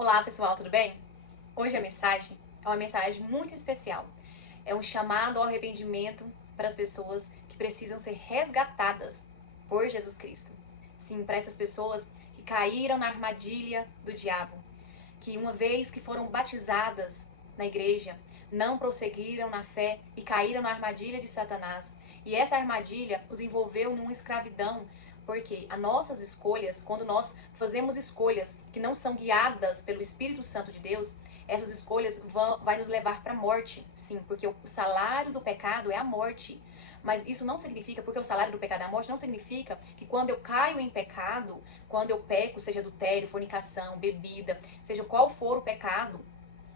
Olá pessoal, tudo bem? Hoje a mensagem é uma mensagem muito especial. É um chamado ao arrependimento para as pessoas que precisam ser resgatadas por Jesus Cristo. Sim, para essas pessoas que caíram na armadilha do diabo, que uma vez que foram batizadas na igreja, não prosseguiram na fé e caíram na armadilha de Satanás. E essa armadilha os envolveu numa escravidão, porque as nossas escolhas, quando nós fazemos escolhas que não são guiadas pelo Espírito Santo de Deus, essas escolhas vai nos levar para a morte. Sim, porque o salário do pecado é a morte. Mas isso não significa, porque o salário do pecado é a morte, não significa que quando eu caio em pecado, quando eu peco, seja adultério, fornicação, bebida, seja qual for o pecado,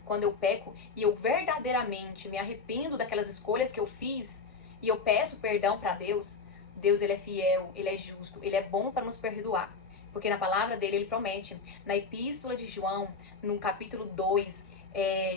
quando eu peco e eu verdadeiramente me arrependo daquelas escolhas que eu fiz e eu peço perdão para Deus, Deus ele é fiel, ele é justo, ele é bom para nos perdoar. Porque na palavra dele ele promete, na epístola de João, no capítulo 2,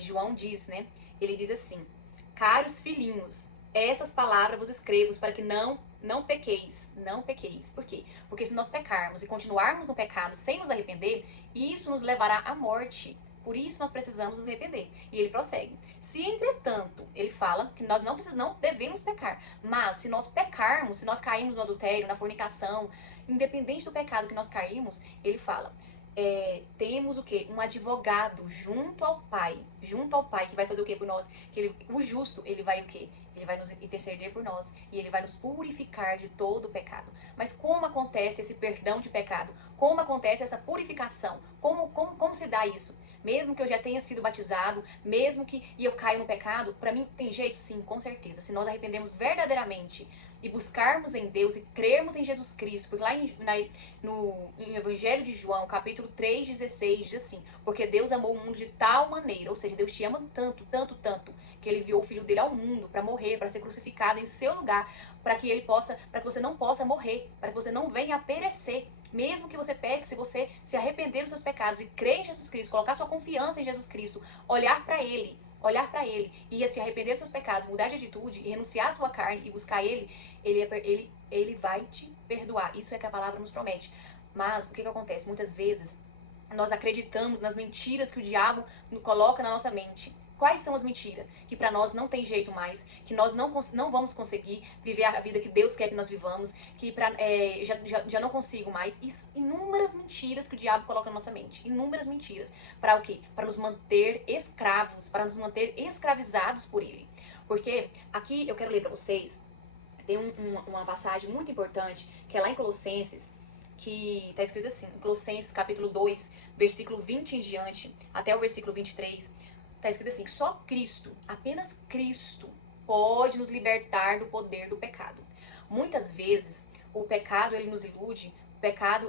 João diz, né? Ele diz assim: caros filhinhos, essas palavras vos escrevo para que não pequeis, não pequeis. Por quê? Porque se nós pecarmos e continuarmos no pecado sem nos arrepender, isso nos levará à morte. Por isso nós precisamos nos arrepender. E ele prossegue. Se, entretanto, ele fala que nós não devemos pecar, mas se nós pecarmos, se nós cairmos no adultério, na fornicação, independente do pecado que nós caímos, ele fala, temos o quê? Um advogado junto ao Pai que vai fazer o quê por nós? O justo, ele vai o quê? Ele vai nos interceder por nós e ele vai nos purificar de todo o pecado. Mas como acontece esse perdão de pecado? Como acontece essa purificação? Como se dá isso? Mesmo que eu já tenha sido batizado, mesmo que eu caia no pecado, para mim tem jeito? Sim, com certeza. Se nós arrependemos verdadeiramente e buscarmos em Deus e crermos em Jesus Cristo, porque lá em Evangelho de João, capítulo 3,16, diz assim: porque Deus amou o mundo de tal maneira, ou seja, Deus te ama tanto, tanto, tanto, que ele enviou o Filho dele ao mundo para morrer, para ser crucificado em seu lugar, para que você não possa morrer, para que você não venha a perecer. Mesmo que você peque, se você se arrepender dos seus pecados e crer em Jesus Cristo, colocar sua confiança em Jesus Cristo, olhar para Ele e se arrepender dos seus pecados, mudar de atitude e renunciar à sua carne e buscar ele vai te perdoar. Isso é que a palavra nos promete. Mas o que acontece? Muitas vezes nós acreditamos nas mentiras que o diabo coloca na nossa mente. Quais são as mentiras? Que para nós não tem jeito mais, que nós não vamos conseguir viver a vida que Deus quer que nós vivamos, que já não consigo mais. Inúmeras mentiras que o diabo coloca na nossa mente. Inúmeras mentiras. Para o quê? Para nos manter escravos, para nos manter escravizados por ele. Porque aqui eu quero ler para vocês, tem uma passagem muito importante, que é lá em Colossenses, que está escrito assim, em Colossenses capítulo 2, versículo 20 em diante, até o versículo 23, está escrito assim: só Cristo, apenas Cristo, pode nos libertar do poder do pecado. Muitas vezes, o pecado ele nos ilude, o pecado,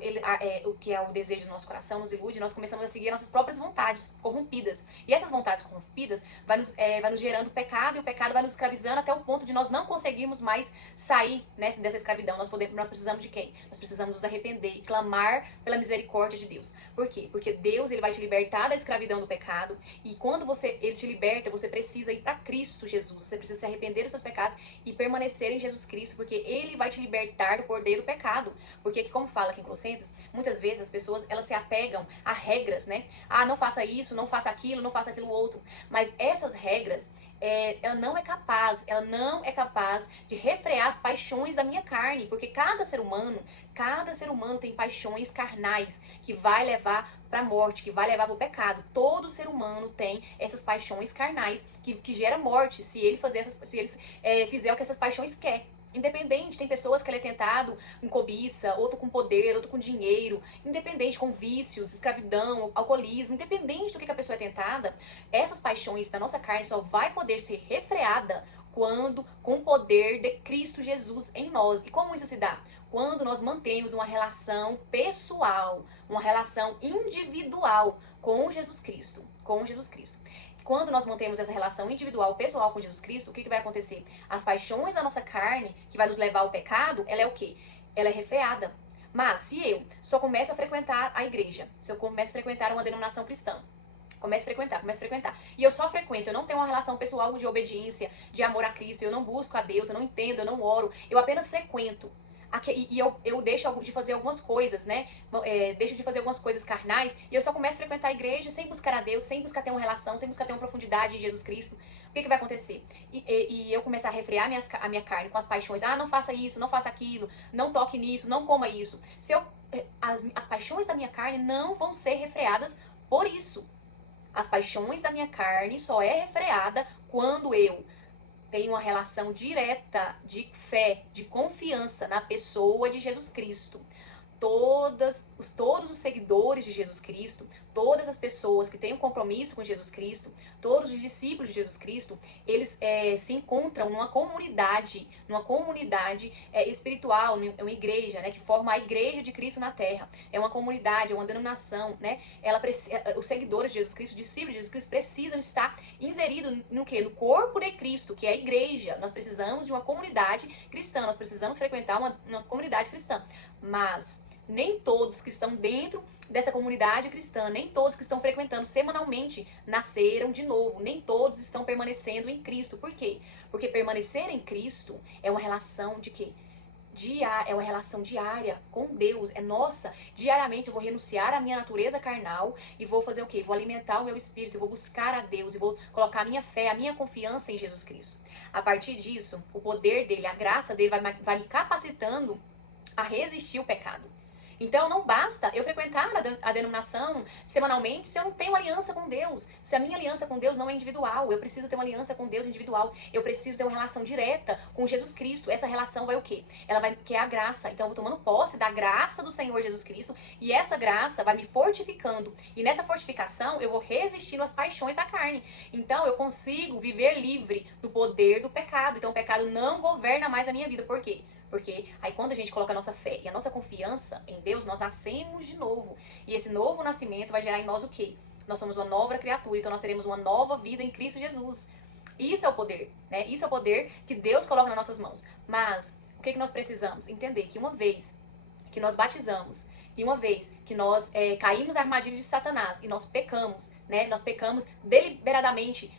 o que é o desejo do nosso coração, nos ilude, e nós começamos a seguir nossas próprias vontades corrompidas. E essas vontades corrompidas vai nos gerando pecado, e o pecado vai nos escravizando até o ponto de nós não conseguirmos mais sair, né, dessa escravidão. Nós precisamos de quem? Nós precisamos nos arrepender e clamar pela misericórdia de Deus. Por quê? Porque Deus ele vai te libertar da escravidão do pecado, e quando ele te liberta, você precisa ir para Cristo Jesus. Você precisa se arrepender dos seus pecados e permanecer em Jesus Cristo, porque ele vai te libertar do poder do pecado. Porque, como fala aqui em Colossenses, muitas vezes as pessoas elas se apegam a regras, né? Ah, não faça isso, não faça aquilo, não faça aquilo outro. Mas essas regras, ela não é capaz de refrear as paixões da minha carne, porque cada ser humano tem paixões carnais que vai levar para a morte, que vai levar para o pecado. Todo ser humano tem essas paixões carnais que gera morte se ele fizer o que essas paixões quer. Independente, tem pessoas que ele é tentado com cobiça, outro com poder, outro com dinheiro, independente, com vícios, escravidão, alcoolismo, independente do que a pessoa é tentada, essas paixões da nossa carne só vai poder ser refreada quando com o poder de Cristo Jesus em nós. E como isso se dá? Quando nós mantemos uma relação pessoal, uma relação individual com Jesus Cristo, Quando nós mantemos essa relação individual, pessoal com Jesus Cristo, o que vai acontecer? As paixões da nossa carne, que vai nos levar ao pecado, ela é o quê? Ela é refreada. Mas se eu só começo a frequentar a igreja, se eu começo a frequentar uma denominação cristã, começo a frequentar, e eu só frequento, eu não tenho uma relação pessoal de obediência, de amor a Cristo, eu não busco a Deus, eu não entendo, eu não oro, eu apenas frequento. eu deixo de fazer algumas coisas, né? Deixo de fazer algumas coisas carnais e eu só começo a frequentar a igreja sem buscar a Deus, sem buscar ter uma relação, sem buscar ter uma profundidade em Jesus Cristo. O que vai acontecer? E eu começar a refrear a minha carne com as paixões. Ah, não faça isso, não faça aquilo, não toque nisso, não coma isso. As paixões da minha carne não vão ser refreadas por isso. As paixões da minha carne só é refreada quando eu tenho uma relação direta de fé, de confiança na pessoa de Jesus Cristo. Todos os seguidores de Jesus Cristo, todas as pessoas que têm um compromisso com Jesus Cristo, todos os discípulos de Jesus Cristo, eles se encontram numa comunidade espiritual, uma igreja, né, que forma a igreja de Cristo na Terra. É uma comunidade, é uma denominação, né? Os seguidores de Jesus Cristo, discípulos de Jesus Cristo, precisam estar inseridos no quê? No corpo de Cristo, que é a igreja. Nós precisamos de uma comunidade cristã, nós precisamos frequentar uma comunidade cristã. Mas nem todos que estão dentro dessa comunidade cristã, nem todos que estão frequentando semanalmente nasceram de novo, nem todos estão permanecendo em Cristo. Por quê? Porque permanecer em Cristo é uma relação de quê? É uma relação diária com Deus, é nossa. Diariamente eu vou renunciar à minha natureza carnal e vou fazer o quê? Vou alimentar o meu espírito, eu vou buscar a Deus e vou colocar a minha fé, a minha confiança em Jesus Cristo. A partir disso, o poder dele, a graça dele vai me capacitando a resistir o pecado. Então não basta eu frequentar a denominação semanalmente se eu não tenho aliança com Deus. Se a minha aliança com Deus não é individual, eu preciso ter uma aliança com Deus individual. Eu preciso ter uma relação direta com Jesus Cristo. Essa relação vai o quê? Que é a graça. Então eu vou tomando posse da graça do Senhor Jesus Cristo e essa graça vai me fortificando. E nessa fortificação eu vou resistindo às paixões da carne. Então eu consigo viver livre do poder do pecado. Então o pecado não governa mais a minha vida. Por quê? Porque aí quando a gente coloca a nossa fé e a nossa confiança em Deus, nós nascemos de novo. E esse novo nascimento vai gerar em nós o quê? Nós somos uma nova criatura, então nós teremos uma nova vida em Cristo Jesus. Isso é o poder, né? Isso é o poder que Deus coloca nas nossas mãos. Mas o que nós precisamos? Entender que uma vez que nós batizamos e uma vez que nós caímos na armadilha de Satanás e nós pecamos, né? Nós pecamos deliberadamente,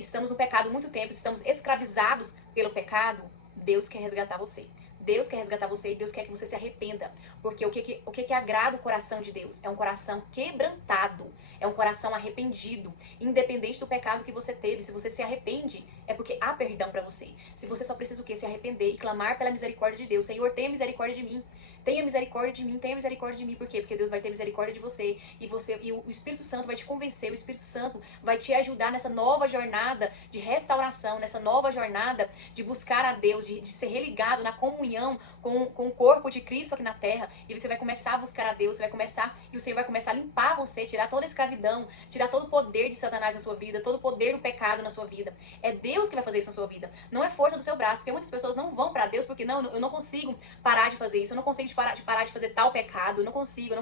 estamos no pecado há muito tempo, estamos escravizados pelo pecado, Deus quer resgatar você. Deus quer resgatar você e Deus quer que você se arrependa. Porque o que agrada o coração de Deus? É um coração quebrantado. É um coração arrependido. Independente do pecado que você teve, se você se arrepende, é porque há perdão para você. Se você só precisa o quê? Se arrepender e clamar pela misericórdia de Deus. Senhor, tenha misericórdia de mim. Tenha misericórdia de mim, tenha misericórdia de mim. Por quê? Porque Deus vai ter misericórdia de você. E o Espírito Santo vai te convencer. O Espírito Santo vai te ajudar nessa nova jornada de restauração, nessa nova jornada de buscar a Deus, de ser religado na comunhão com o corpo de Cristo aqui na terra. E você vai começar a buscar a Deus, e o Senhor vai começar a limpar você, tirar toda a escravidão, tirar todo o poder de Satanás na sua vida, todo o poder do pecado na sua vida. É Deus que vai fazer isso na sua vida. Não é força do seu braço, porque muitas pessoas não vão para Deus porque eu não consigo parar de fazer isso, eu não consigo parar de fazer tal pecado, eu não consigo.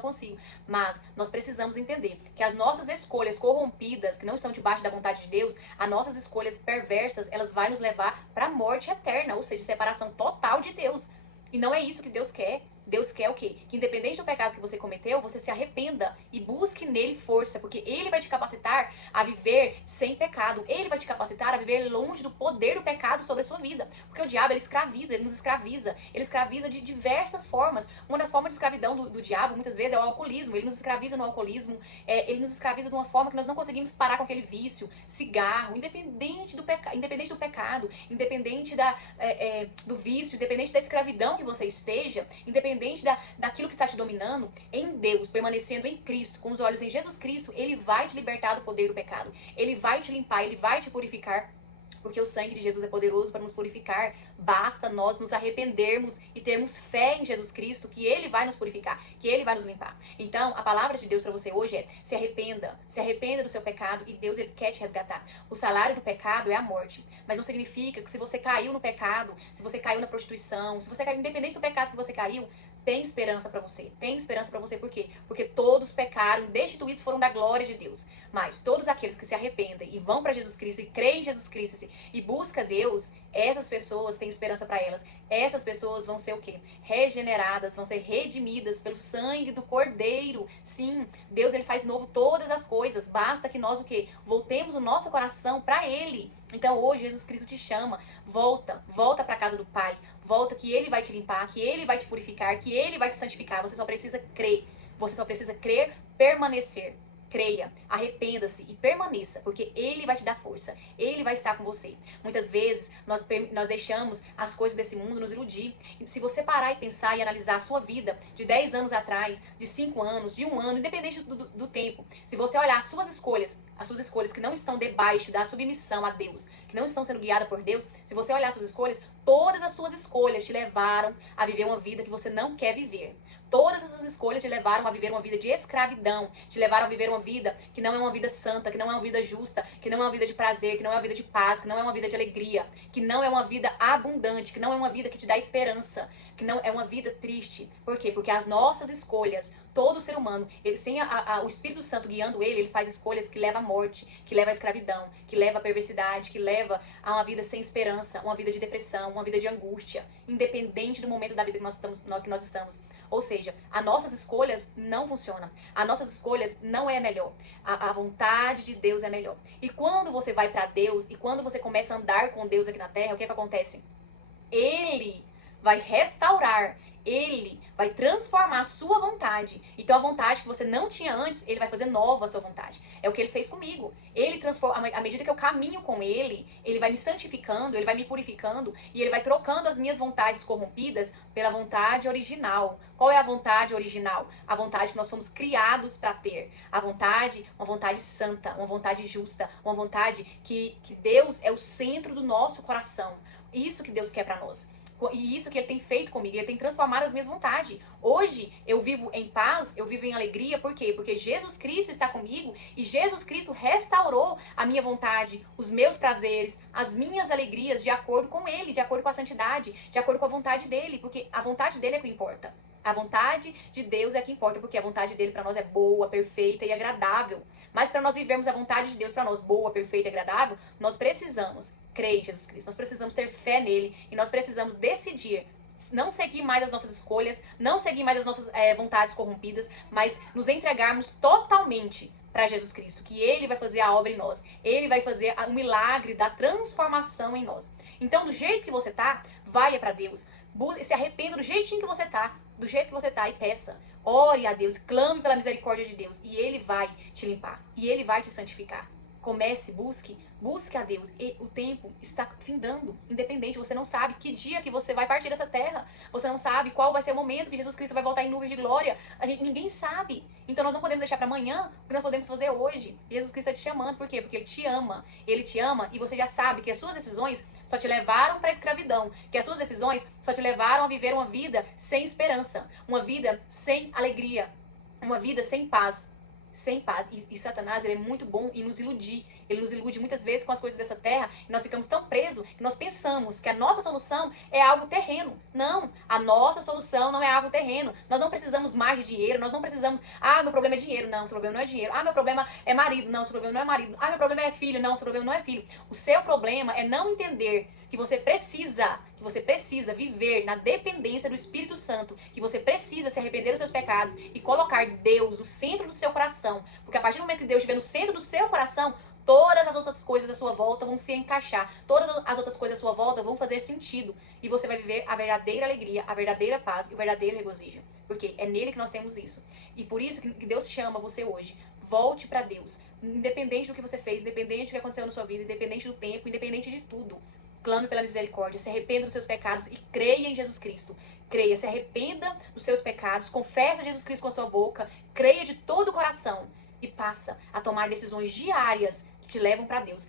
Mas nós precisamos entender que as nossas escolhas corrompidas, que não estão debaixo da vontade de Deus, as nossas escolhas perversas, elas vão nos levar para a morte eterna, ou seja, separação total de Deus. E não é isso que Deus quer. Deus quer o quê? Que independente do pecado que você cometeu, você se arrependa e busque nele força, porque ele vai te capacitar a viver sem pecado. Ele vai te capacitar a viver longe do poder do pecado sobre a sua vida. Porque o diabo, ele nos escraviza. Ele escraviza de diversas formas. Uma das formas de escravidão do diabo, muitas vezes, é o alcoolismo. Ele nos escraviza no alcoolismo. Ele nos escraviza de uma forma que nós não conseguimos parar com aquele vício. Cigarro, independente do pecado, independente do vício, independente da escravidão que você esteja, independente daquilo que está te dominando, em Deus, permanecendo em Cristo, com os olhos em Jesus Cristo, Ele vai te libertar do poder do pecado. Ele vai te limpar, Ele vai te purificar. Porque o sangue de Jesus é poderoso para nos purificar. Basta nós nos arrependermos e termos fé em Jesus Cristo, que Ele vai nos purificar, que Ele vai nos limpar. Então, a palavra de Deus para você hoje é: se arrependa do seu pecado e Deus, Ele quer te resgatar. O salário do pecado é a morte, mas não significa que se você caiu no pecado, se você caiu na prostituição, se você caiu, independente do pecado que você caiu, tem esperança para você. Tem esperança para você, por quê? Porque todos pecaram, destituídos foram da glória de Deus. Mas todos aqueles que se arrependem e vão para Jesus Cristo e creem em Jesus Cristo e buscam Deus, essas pessoas têm esperança para elas. Essas pessoas vão ser o quê? Regeneradas, vão ser redimidas pelo sangue do Cordeiro. Sim, Deus, Ele faz novo todas as coisas. Basta que nós o quê? Voltemos o nosso coração para Ele. Então hoje Jesus Cristo te chama, volta para a casa do Pai, volta que Ele vai te limpar, que Ele vai te purificar, que Ele vai te santificar. Você só precisa crer, você só precisa crer, permanecer. Creia, arrependa-se e permaneça, porque Ele vai te dar força, Ele vai estar com você. Muitas vezes nós deixamos as coisas desse mundo nos iludir. E se você parar e pensar e analisar a sua vida de 10 anos atrás, de 5 anos, de 1 ano, independente do tempo, se você olhar as suas escolhas que não estão debaixo da submissão a Deus, que não estão sendo guiadas por Deus, se você olhar as suas escolhas, todas as suas escolhas te levaram a viver uma vida que você não quer viver. Todas as suas escolhas te levaram a viver uma vida de escravidão, te levaram a viver uma vida que não é uma vida santa, que não é uma vida justa, que não é uma vida de prazer, que não é uma vida de paz, que não é uma vida de alegria, que não é uma vida abundante, que não é uma vida que te dá esperança, que não é uma vida triste. Por quê? Porque as nossas escolhas, todo ser humano, ele, sem o Espírito Santo guiando ele faz escolhas que levam à morte, que levam à escravidão, que levam à perversidade, que leva a uma vida sem esperança, uma vida de depressão, uma vida de angústia, independente do momento da vida que nós estamos. Ou seja, as nossas escolhas não funcionam. As nossas escolhas não é a melhor. A vontade de Deus é melhor. E quando você vai para Deus, e quando você começa a andar com Deus aqui na terra, o que acontece? Ele vai restaurar, Ele vai transformar a sua vontade. Então a vontade que você não tinha antes, Ele vai fazer nova a sua vontade. É o que Ele fez comigo. Ele transforma, à medida que eu caminho com Ele, Ele vai me santificando, Ele vai me purificando e Ele vai trocando as minhas vontades corrompidas pela vontade original. Qual é a vontade original? A vontade que nós fomos criados para ter. A vontade, uma vontade santa, uma vontade justa, uma vontade que Deus é o centro do nosso coração. Isso que Deus quer para nós. E isso que Ele tem feito comigo, Ele tem transformado as minhas vontades. Hoje eu vivo em paz, eu vivo em alegria, por quê? Porque Jesus Cristo está comigo e Jesus Cristo restaurou a minha vontade, os meus prazeres, as minhas alegrias de acordo com Ele, de acordo com a santidade, de acordo com a vontade dEle, porque a vontade dEle é que importa. A vontade de Deus é que importa, porque a vontade dEle para nós é boa, perfeita e agradável. Mas para nós vivermos a vontade de Deus para nós boa, perfeita e agradável, nós precisamos crer em Jesus Cristo, nós precisamos ter fé nele e nós precisamos decidir não seguir mais as nossas escolhas, não seguir mais as nossas vontades corrompidas, mas nos entregarmos totalmente para Jesus Cristo, que Ele vai fazer a obra em nós, Ele vai fazer o milagre da transformação em nós. Então, do jeito que você tá, vai para Deus, se arrependa do jeitinho que você tá, do jeito que você tá e peça. Ore a Deus, clame pela misericórdia de Deus e Ele vai te limpar e Ele vai te santificar. Comece, busque a Deus. E o tempo está findando, independente. Você não sabe que dia que você vai partir dessa terra. Você não sabe qual vai ser o momento que Jesus Cristo vai voltar em nuvens de glória. Ninguém sabe. Então nós não podemos deixar para amanhã o que nós podemos fazer hoje. Jesus Cristo está te chamando. Por quê? Porque Ele te ama. Ele te ama e você já sabe que as suas decisões só te levaram para a escravidão. Que as suas decisões só te levaram a viver uma vida sem esperança. Uma vida sem alegria. Uma vida sem paz. Sem paz. E Satanás, ele é muito bom em nos iludir. Ele nos ilude muitas vezes com as coisas dessa terra e nós ficamos tão presos que nós pensamos que a nossa solução é algo terreno. Não, a nossa solução não é algo terreno. Nós não precisamos mais de dinheiro, nós não precisamos, meu problema é dinheiro. Não, seu problema não é dinheiro. Meu problema é marido. Não, seu problema não é marido. Meu problema é filho. Não, seu problema não é filho. O seu problema é não entender que você precisa viver na dependência do Espírito Santo, que você precisa se arrepender dos seus pecados e colocar Deus no centro do seu coração, porque a partir do momento que Deus estiver no centro do seu coração, todas as outras coisas à sua volta vão se encaixar, todas as outras coisas à sua volta vão fazer sentido, e você vai viver a verdadeira alegria, a verdadeira paz e o verdadeiro regozijo, porque é nele que nós temos isso, e por isso que Deus chama você hoje. Volte para Deus, independente do que você fez, independente do que aconteceu na sua vida, independente do tempo, independente de tudo. Clame pela misericórdia, se arrependa dos seus pecados e creia em Jesus Cristo. Creia, se arrependa dos seus pecados, confessa Jesus Cristo com a sua boca, creia de todo o coração e passa a tomar decisões diárias que te levam para Deus.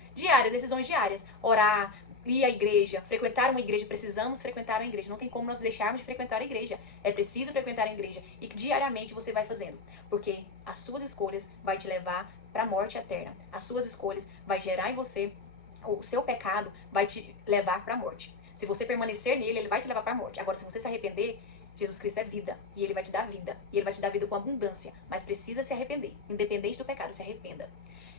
Decisões diárias. Orar, ir à igreja, frequentar uma igreja. Precisamos frequentar uma igreja. Não tem como nós deixarmos de frequentar a igreja. É preciso frequentar a igreja. E diariamente você vai fazendo. Porque as suas escolhas vai te levar para a morte eterna. As suas escolhas vai gerar em você, o seu pecado vai te levar para a morte. Se você permanecer nele, ele vai te levar para a morte. Agora, se você se arrepender, Jesus Cristo é vida. E ele vai te dar vida. E ele vai te dar vida com abundância. Mas precisa se arrepender. Independente do pecado, se arrependa.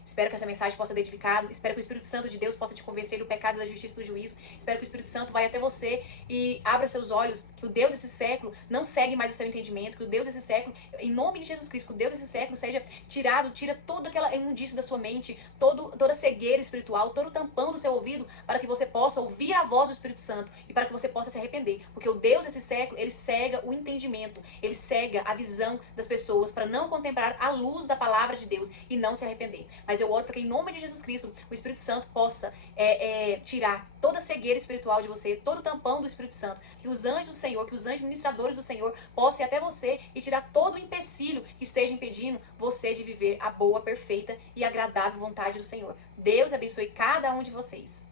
Espero que essa mensagem possa ter edificado. Espero que o Espírito Santo de Deus possa te convencer do pecado, da justiça e do juízo. Espero que o Espírito Santo vai até você e abra seus olhos, que o Deus desse século não segue mais o seu entendimento, que o Deus desse século, em nome de Jesus Cristo, que o Deus desse século seja tirado, tira toda aquela imundície da sua mente, toda cegueira espiritual, todo tampão do seu ouvido, para que você possa ouvir a voz do Espírito Santo e para que você possa se arrepender. Porque o Deus desse século, ele cega o entendimento, ele cega a visão das pessoas para não contemplar a luz da palavra de Deus e não se arrepender. Mas eu oro para que em nome de Jesus Cristo, o Espírito Santo possa tirar toda a cegueira espiritual de você, todo o tampão do Espírito Santo, que os anjos do Senhor, que os anjos ministradores do Senhor possam ir até você e tirar todo o empecilho que esteja impedindo você de viver a boa, perfeita e agradável vontade do Senhor. Deus abençoe cada um de vocês.